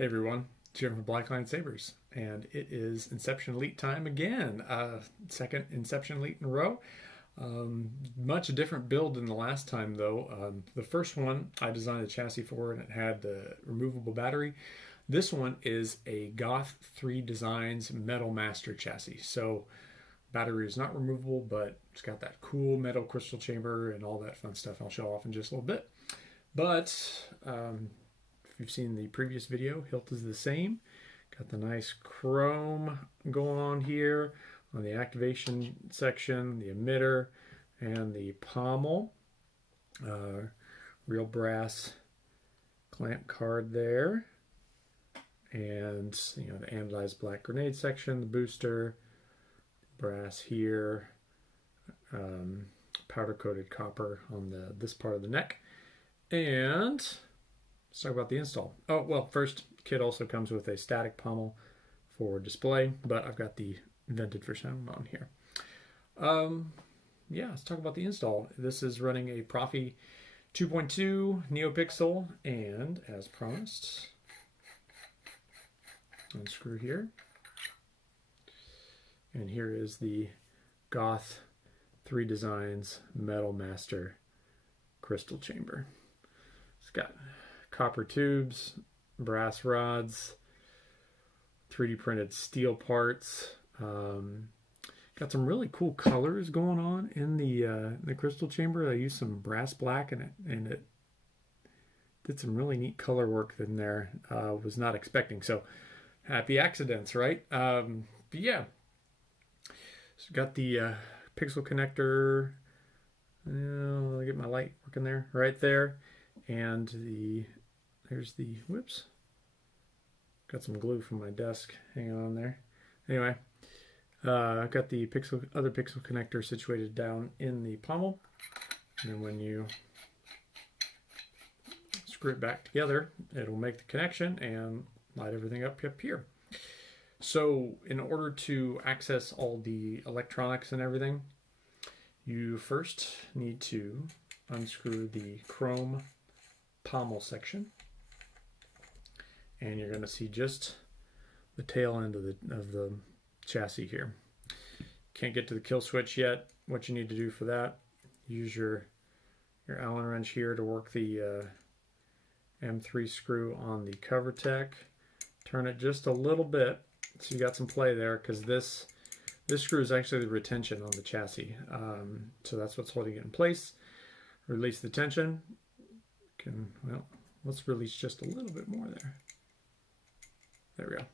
Hey everyone, Jim from Blackline Sabers, and it is Inception Elite time again. Second Inception Elite in a row. Much different build than the last time though. The first one I designed a chassis for and it had the removable battery. This one is a Goth 3 Designs Metal Master chassis. So battery is not removable, but it's got that cool metal crystal chamber and all that fun stuff I'll show off in just a little bit. But if you've seen the previous video, hilt is the same. Got the nice chrome going on here on the activation section, the emitter, and the pommel. Real brass clamp card there. And the anodized black grenade section, the booster, brass here, powder coated copper on this part of the neck. And let's talk about the install. Oh, well, first, kit also comes with a static pommel for display, but I've got the vented for sound on here. Yeah, let's talk about the install. This is running a Proffie 2.2 Neopixel, and as promised, unscrew here. And here is the Goth 3 Designs Metal Master crystal chamber. It's got copper tubes, brass rods, 3D printed steel parts. Got some really cool colors going on in the crystal chamber. I used some brass black and it did some really neat color work in there. Was not expecting, so happy accidents, right? But yeah, so got the pixel connector. I'll get my light working there, right there, and there's the whoops. Got some glue from my desk hanging on there. Anyway, I've got the other pixel connector situated down in the pommel, and then when you screw it back together, it'll make the connection and light everything up here. So in order to access all the electronics and everything, you first need to unscrew the chrome pommel section, and you're going to see just the tail end of the chassis here. Can't get to the kill switch yet. What you need to do for that, use your Allen wrench here to work the M3 screw on the cover tech. Turn it just a little bit so you got some play there, because this screw is actually the retention on the chassis. So that's what's holding it in place. Release the tension. Well, let's release just a little bit more there. There we go.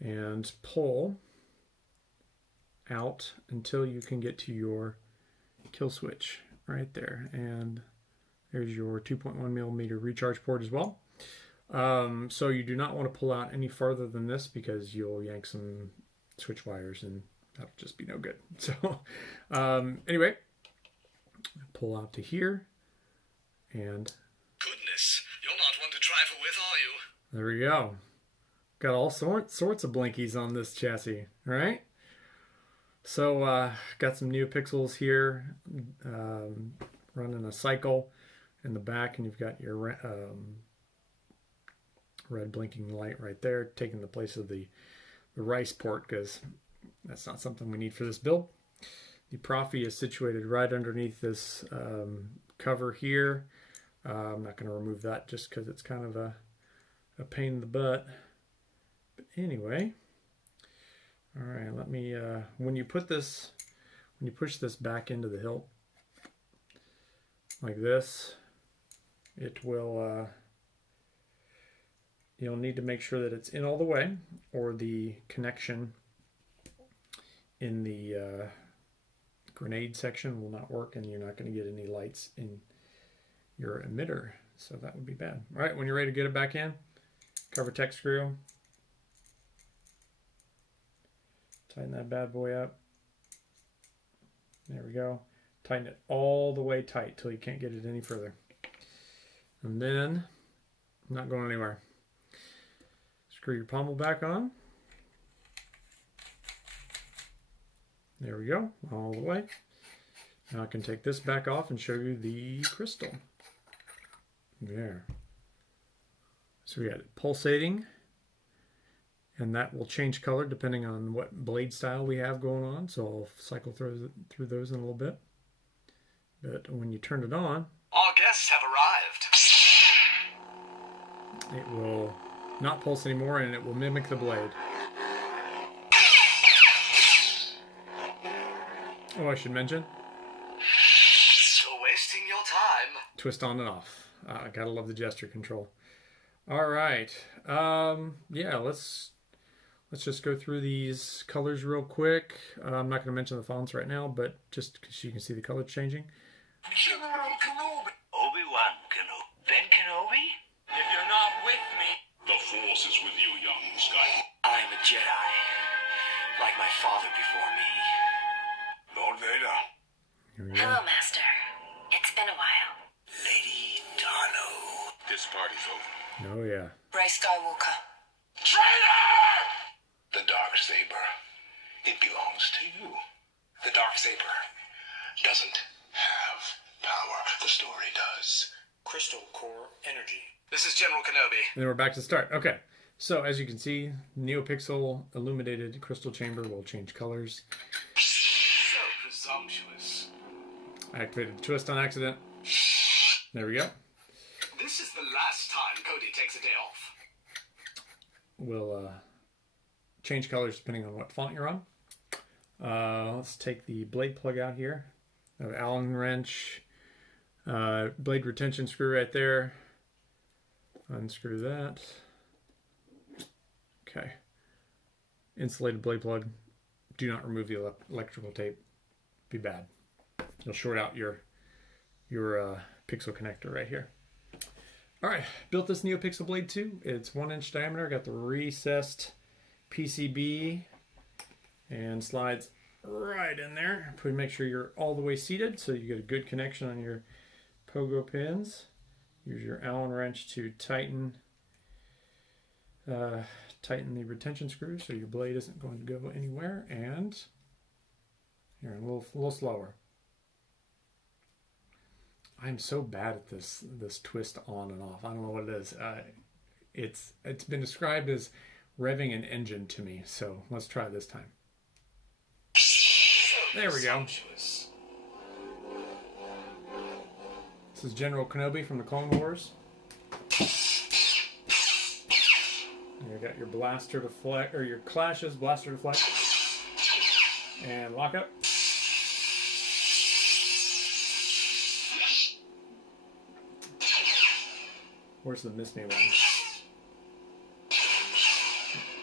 And pull out until you can get to your kill switch right there. And there's your 2.1mm recharge port as well. So you do not want to pull out any farther than this, because you'll yank some switch wires and that'll just be no good. So anyway, pull out to here, and goodness, you're not one to trifle with, are you? there we go. Got all sorts of blinkies on this chassis, all right? So got some Neopixels here, running a cycle in the back, and you've got your red blinking light right there, taking the place of the rice port, because that's not something we need for this build. The Proffie is situated right underneath this cover here. I'm not going to remove that just because it's kind of a pain in the butt. But anyway, all right, let me, when you push this back into the hilt like this, it will, you'll need to make sure that it's in all the way, or the connection in the grenade section will not work, and you're not going to get any lights in your emitter, so that would be bad. All right, when you're ready to get it back in, cover tech screw, tighten that bad boy up. There we go. Tighten it all the way tight till you can't get it any further. And then, not going anywhere. Screw your pommel back on. There we go, all the way. Now I can take this back off and show you the crystal. There. So we got it pulsating, and that will change color depending on what blade style we have going on. So I'll cycle through those in a little bit. But when you turn it on, Our guests have arrived. it will not pulse anymore, and it will mimic the blade. Oh, I should mention, You're wasting your time. twist on and off. Gotta love the gesture control. All right, yeah, let's just go through these colors real quick. I'm not going to mention the fonts right now, but just because you can see the colors changing. General Kenobi. Obi-Wan Kenobi. Ben Kenobi? If you're not with me... The Force is with you, young Sky. I'm a Jedi. Like my father before me. Lord Vader. Here we go. Hello, Master. It's been a while. Lady Tano. This party's over. Oh yeah. Rey Skywalker. Traitor! The dark saber. It belongs to you. The dark saber doesn't have power. The story does. Crystal core energy. This is General Kenobi. And then we're back to start. Okay, so as you can see, Neopixel illuminated crystal chamber will change colors. So presumptuous. I activated the twist on accident. There we go. This is the last time Cody takes a day off. Will change colors depending on what font you're on. Let's take the blade plug out here. Allen wrench, blade retention screw right there. Unscrew that. Okay. Insulated blade plug. Do not remove the electrical tape. Be bad. You'll short out your pixel connector right here. All right, built this Neopixel blade too. It's 1 inch diameter. Got the recessed PCB and slides right in there. Make sure you're all the way seated so you get a good connection on your pogo pins. Use your Allen wrench to tighten the retention screw so your blade isn't going to go anywhere. And here, a little slower. I'm so bad at this twist on and off. I don't know what it is. It's been described as revving an engine to me. So let's try it this time. There we go. This is General Kenobi from the Clone Wars. You got your blaster deflect, or your clashes, blaster deflect, and lockup. Where's the miss me one?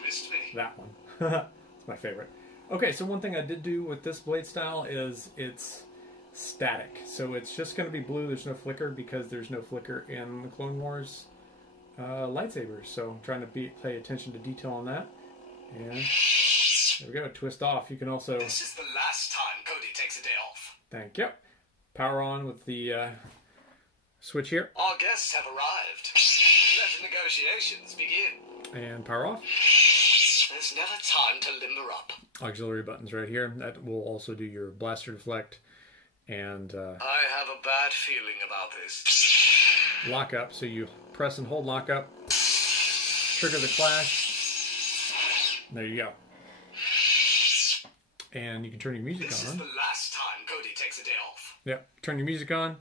Missed me. That one. It's my favorite. Okay, so one thing I did do with this blade style is it's static. So it's just going to be blue. There's no flicker because there's no flicker in the Clone Wars lightsabers. So I'm trying to pay attention to detail on that. And there we go. Twist off. You can also... This is the last time Cody takes a day off. Thank you. Power on with the switch here. Our guests have arrived. Let the negotiations begin. And power off. There's never time to limber up. Auxiliary buttons right here. That will also do your blaster deflect and I have a bad feeling about this. lock up. So you press and hold lock up, trigger the clash. There you go. And you can turn your music This on. is the last time Cody takes a day off. Yep, turn your music on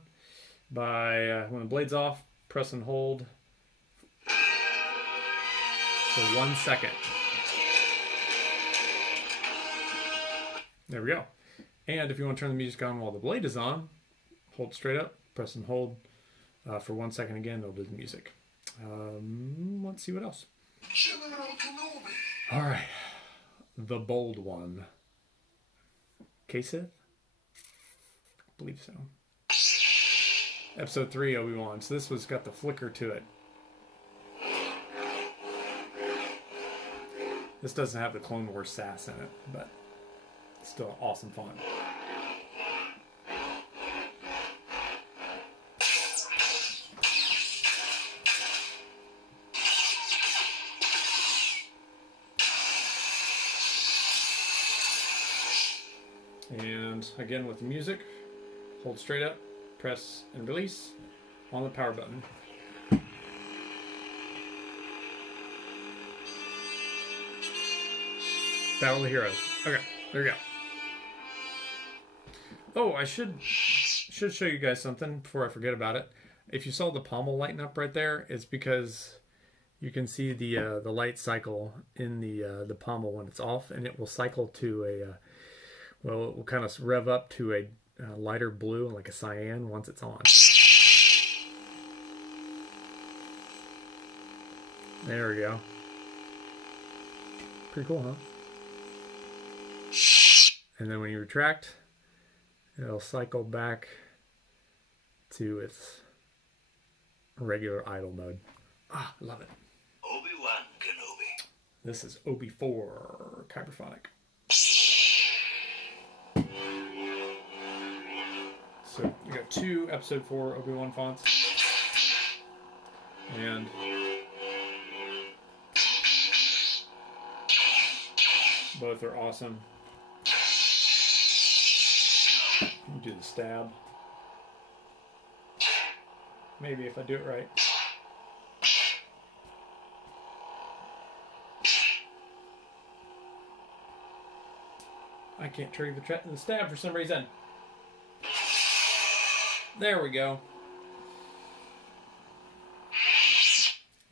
by when the blade's off, press and hold for 1 second. There we go. And if you want to turn the music on while the blade is on, hold straight up, press and hold for 1 second again, it'll do the music. Let's see what else. General Kenobi. All right, the bold one. K-Sith? I believe so. Episode 3 Obi-Wan. So this one's got the flicker to it. This doesn't have the Clone Wars sass in it, but still an awesome font. And again with the music, hold straight up, press and release on the power button. Battle of the Heroes. Okay, there we go. Oh, I should show you guys something before I forget about it. If you saw the pommel lighting up right there, it's because you can see the light cycle in the pommel when it's off, and it will cycle to a well, it will kind of rev up to a lighter blue, like a cyan, once it's on. There we go. Pretty cool, huh? And then when you retract, it'll cycle back to its regular idle mode. Ah, I love it. Obi-Wan Kenobi. This is OB4 Kyberphonic. So you got two Episode 4 Obi-Wan fonts. And both are awesome. Let me do the stab. Maybe if I do it right. I can't trigger the stab for some reason. There we go.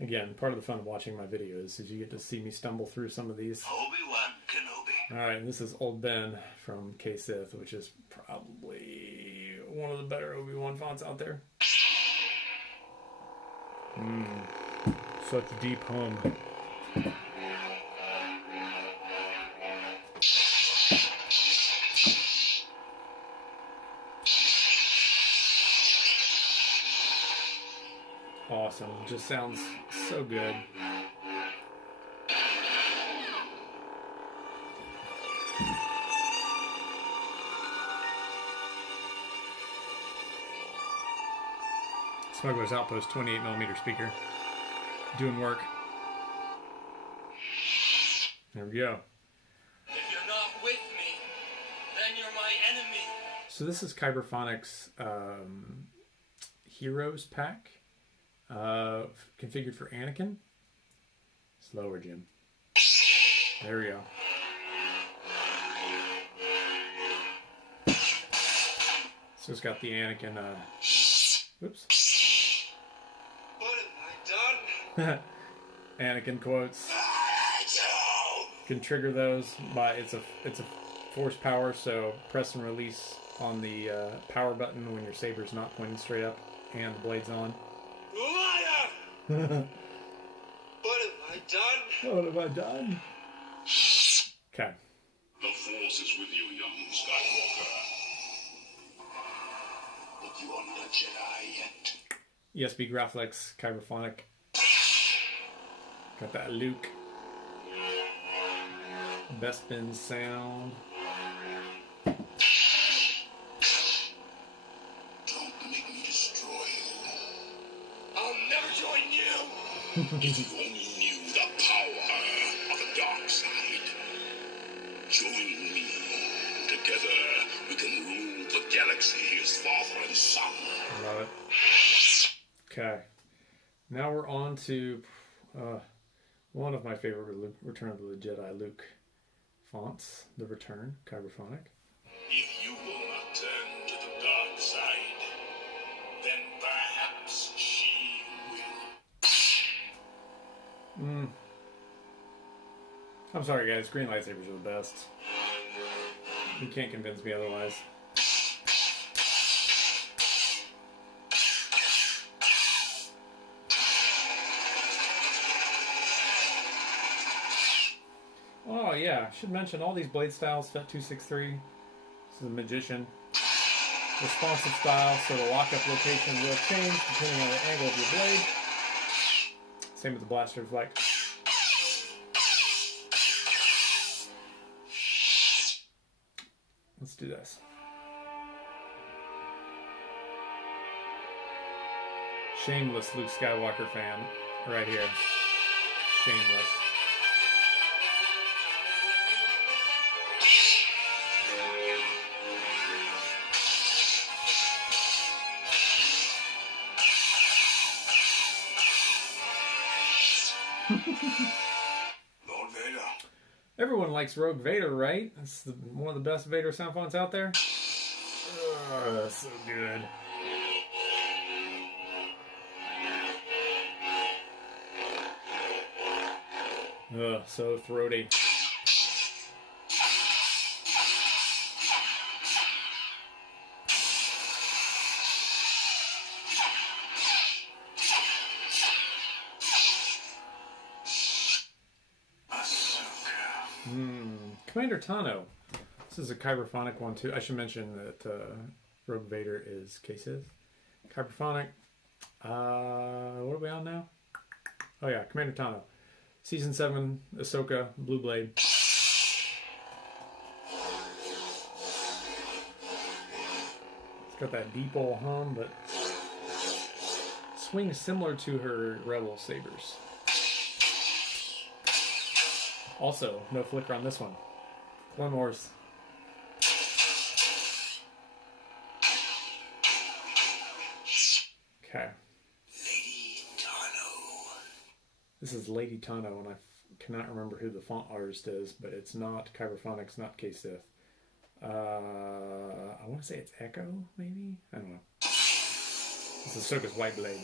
Again, part of the fun of watching my videos is you get to see me stumble through some of these. Obi-Wan Kenobi. Alright, this is Old Ben from K-Sith, which is probably one of the better Obi-Wan fonts out there. Such deep hum. Awesome. Just sounds so good. Smugglers Outpost 28mm speaker. Doing work. There we go. If you're not with me, then you're my enemy. So this is Kyberphonic's Heroes pack. Configured for Anakin. Slower, Jim. There we go. So it's got the Anakin, whoops. What have I done? Anakin quotes. Can trigger those by, it's a force power, so press and release on the power button when your saber's not pointing straight up and the blade's on. Liar! What have I done? What have I done? Okay. The Force is with you, young Skywalker. But you are not a Jedi yet. ESP Graphics, Kyberphonic. Got that Luke. Bespin sound. Don't make me destroy you. I'll never join you. If you only knew the power of the dark side. Join me. Together we can rule the galaxy as father and son. Love it. Okay. Now we're on to one of my favorite Return of the Jedi Luke fonts, the Return, Kyberphonic. If you will not turn to the dark side, then perhaps she will. I'm sorry guys, green lightsabers are the best. You can't convince me otherwise. Oh yeah, I should mention all these blade styles FET 263. This is a Magician. Responsive style, so the lockup location will change depending on the angle of your blade. Same with the blasters, like. Let's do this. Shameless Luke Skywalker fan, right here. Shameless. Lord Vader. Everyone likes Rogue Vader, right? That's one of the best Vader sound fonts out there. Oh, that's so good. Ugh, so throaty. Commander Tano. This is a Kyberphonic one too. I should mention that Rogue Vader is cases. Kyberphonic. What are we on now? Oh yeah, Commander Tano. Season 7, Ahsoka, Blue Blade. It's got that deep old hum, but swings similar to her Rebel Sabers. Also, no flicker on this one. Clone Wars. Okay. Lady Tano. This is Lady Tano, and I cannot remember who the font artist is, but it's not Kyberphonic, it's not K-Sith. I want to say it's Echo, maybe? I don't know. This is Ahsoka's White Blade.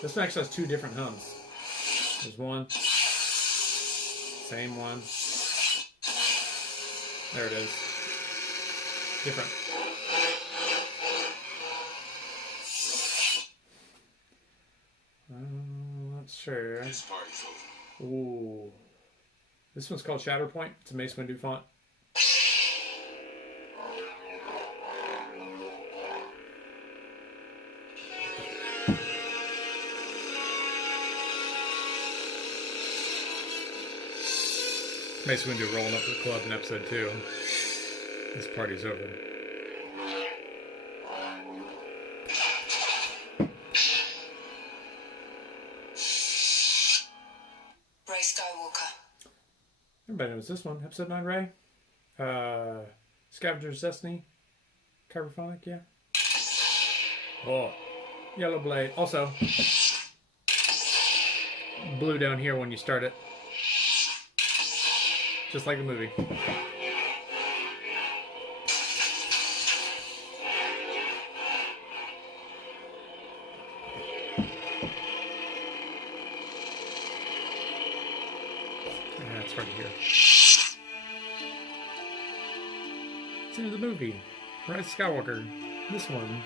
This one actually has two different hums. There's one. Same one. There it is. Different. Not sure. Ooh. This one's called Shatterpoint. It's a Mace Windu font. Mace Windu rolling up the club in episode 2. This party's over. Rey Skywalker. Everybody knows this one. Episode 9 Rey. Scavenger's Destiny. Kyberphonic, yeah. Oh. Yellow Blade. Also, blue down here when you start it. Just like the movie. Yeah, it's hard to hear. It's into the movie. Rise of Skywalker. This one.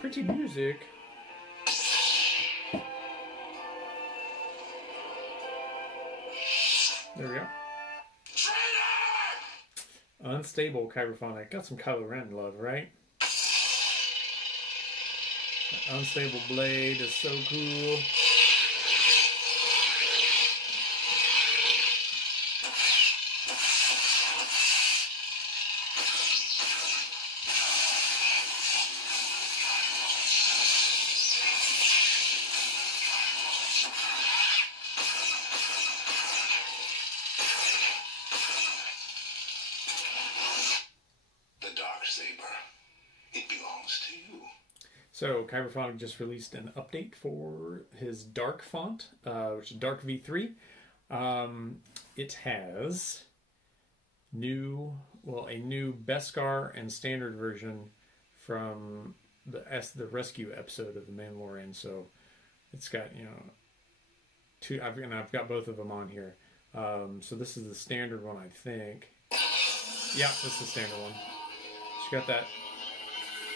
Pretty music. There we go. Unstable Kyberphonic. Got some Kylo Ren love, right? That unstable blade is so cool. So Kyberphonic just released an update for his Dark font, which is Dark V3. It has a new Beskar and standard version from the rescue episode of The Mandalorian. So it's got, you know, two. I've got both of them on here. So this is the standard one, I think. Yeah, this is the standard one. She got that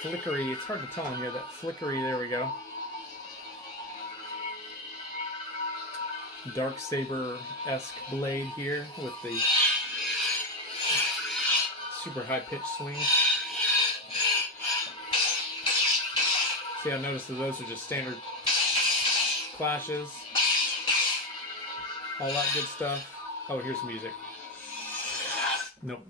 flickery, it's hard to tell in here, that flickery, there we go. Dark Saber-esque blade here with the super high-pitched swing. See, I noticed that those are just standard clashes. All that good stuff. Oh, here's some music. Nope.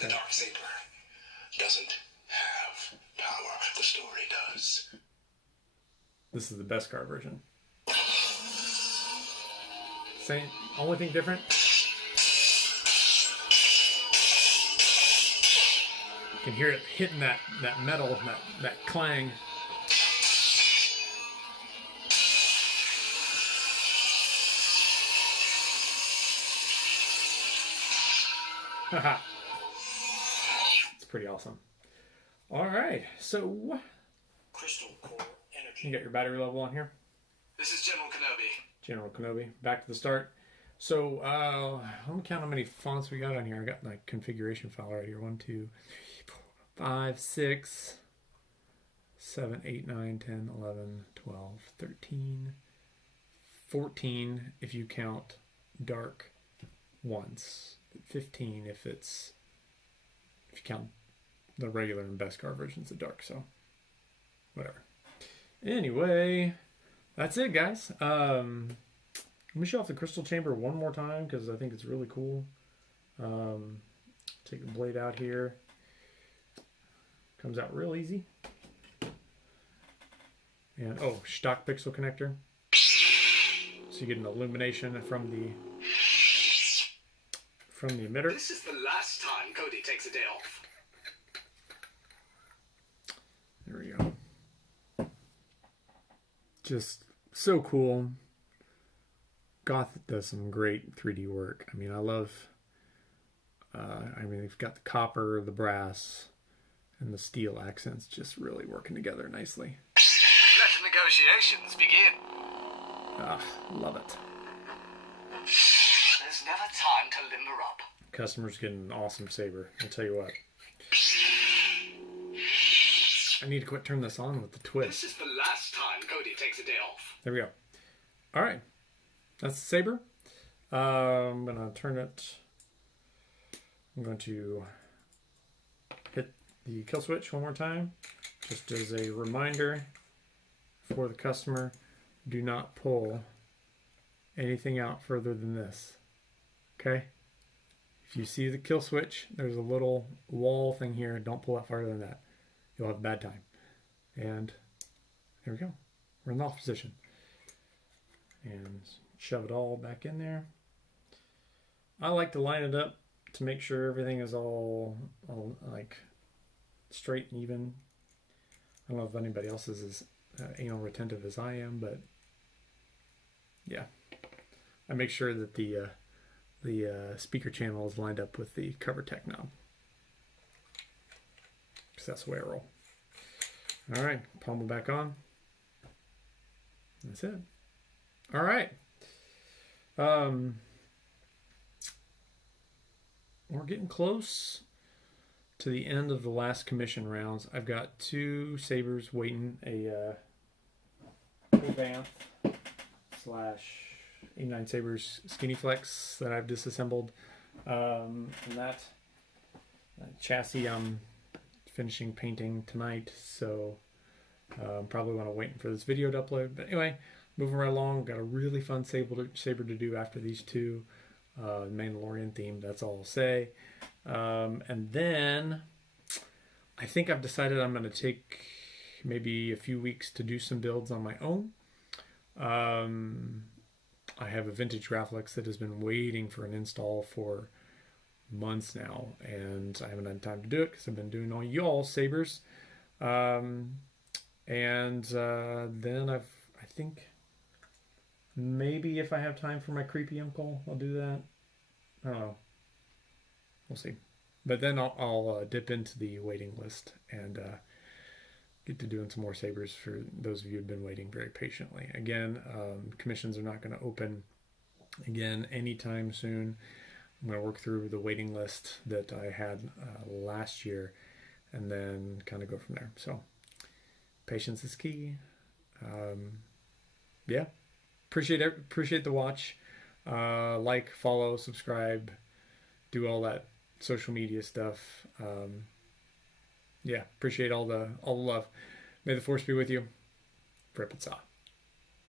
The Dark Saber doesn't have power. The story does. This is the Beskar version. Same, only thing different, You can hear it hitting that metal, that clang. Haha. It's pretty awesome. All right, so Crystal core energy. you got your battery level on here. This is General Kenobi. General Kenobi. Back to the start. So let me count how many fonts we got on here. I got my configuration file right here. 1, 2, 3, 4, 5, 6, 7, 8, 9, 10, 11, 12, 13, 14 if you count dark once. 15 if you count the regular and Beskar versions of dark. So whatever. Anyway, that's it, guys. Let me show off the crystal chamber one more time because I think it's really cool. Take the blade out here. Comes out real easy. And oh, ShtokPixel connector. So you get an illumination from the emitter. This is the last time Cody takes a day off. There we go. Just so cool. Goth does some great 3D work. I mean, I love, you've got the copper, the brass, and the steel accents just really working together nicely. Let the negotiations begin. Ah, love it. There's never time to limber up. Customer's getting an awesome saber. I'll tell you what. I need to quit turning this on with the twist. This is the last time Cody takes a day off. There we go. All right. That's the saber. I'm going to turn it. I'm going to hit the kill switch one more time. Just as a reminder for the customer, do not pull anything out further than this. Okay? If you see the kill switch, there's a little wall thing here. Don't pull it farther than that. You'll have a bad time. And there we go. We're in the off position. And shove it all back in there. I like to line it up to make sure everything is all like straight and even. I don't know if anybody else is as anal retentive as I am, but yeah, I make sure that the speaker channel is lined up with the cover tech knob, because that's the way I roll. All right, pommel back on. That's it. All right. We're getting close to the end of the last commission rounds. I've got 2 sabers waiting, a Vanth / 89 Sabers Skinny Flex that I've disassembled. And that chassis I'm finishing painting tonight, so probably want to wait for this video to upload. But anyway, moving right along, got a really fun saber to do after these 2. Mandalorian themed, that's all I'll say. And then I think I've decided I'm going to take maybe a few weeks to do some builds on my own. I have a vintage Graflex that has been waiting for an install for months now, and I haven't had time to do it because I've been doing all y'all sabers. And then I think maybe if I have time for my creepy uncle, I'll do that. I don't know. We'll see. But then I'll dip into the waiting list and get to doing some more sabers for those of you who have been waiting very patiently. Again, commissions are not going to open again anytime soon. I'm going to work through the waiting list that I had last year and then kind of go from there. So patience is key. Yeah. Appreciate the watch. Like, follow, subscribe, do all that social media stuff. Yeah, appreciate all the love. May the force be with you. Rip it saw.